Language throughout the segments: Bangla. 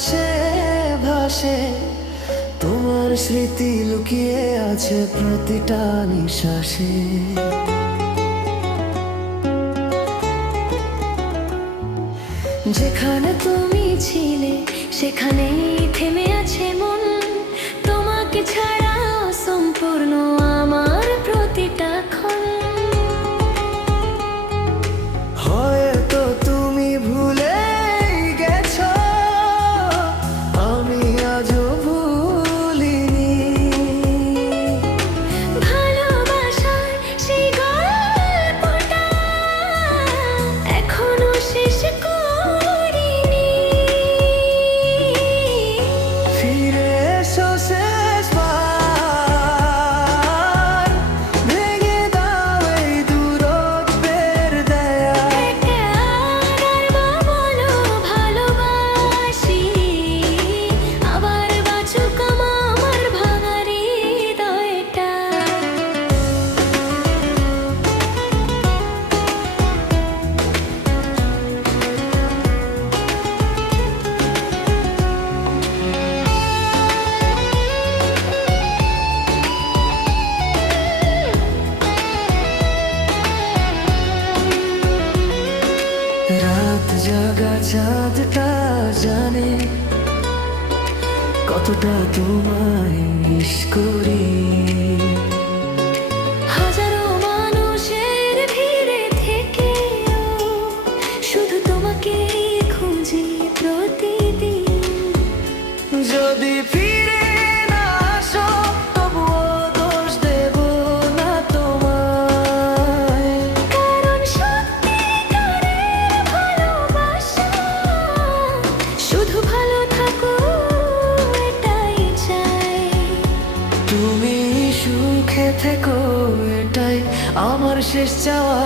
বাতাসে ভাসে তোমার স্মৃতি লুকিয়ে আছে প্রতিটা নিঃশ্বাসে। যেখানে তুমি ছিলে সেখানেই থেমে আছে মন, তোমাকে ছাড়া অসম্পূর্ণ আমার প্রতিটা ক্ষণ। হয়তো তুমি ভুলে গেছো, আমি আজও ভুলিনি। ভালোবাসার সেই গল্পটা এখনো শেষ করিনি। ফিরে এসো শেষবার, ভেঙে দাও এই দূরত্বের দেয়া। একবার বলো ভালোবাসি, আবার বাঁচুক আমার ভাঙা হৃদয়টা। রাত জাগা চাঁদটা জানে কতটা তোমায় মিস করি। হাজারো মানুষের ভিড়ে থেকে শুধু তোমাকে খুঁজি প্রতিদিন। যদি ফিরে না আসো তবুও দোষ দেব না তোমায়। কারণ সত্যিকারের ভালোবাসা শুধু ভালো থাকো এটাই চাই। তুমি সুখে থেকো এটাই আমার শেষ চাওয়া।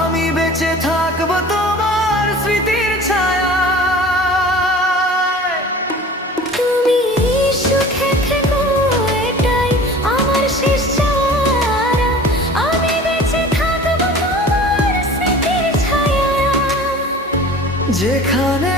আমি বেঁচে থাকবো তোমার স্মৃতির ছায়া। তুমি সুখে থেকো এটাই আমার শেষ চাওয়া। আমি বেঁচে থাকবো তোমার স্মৃতির ছায়া। যেখানে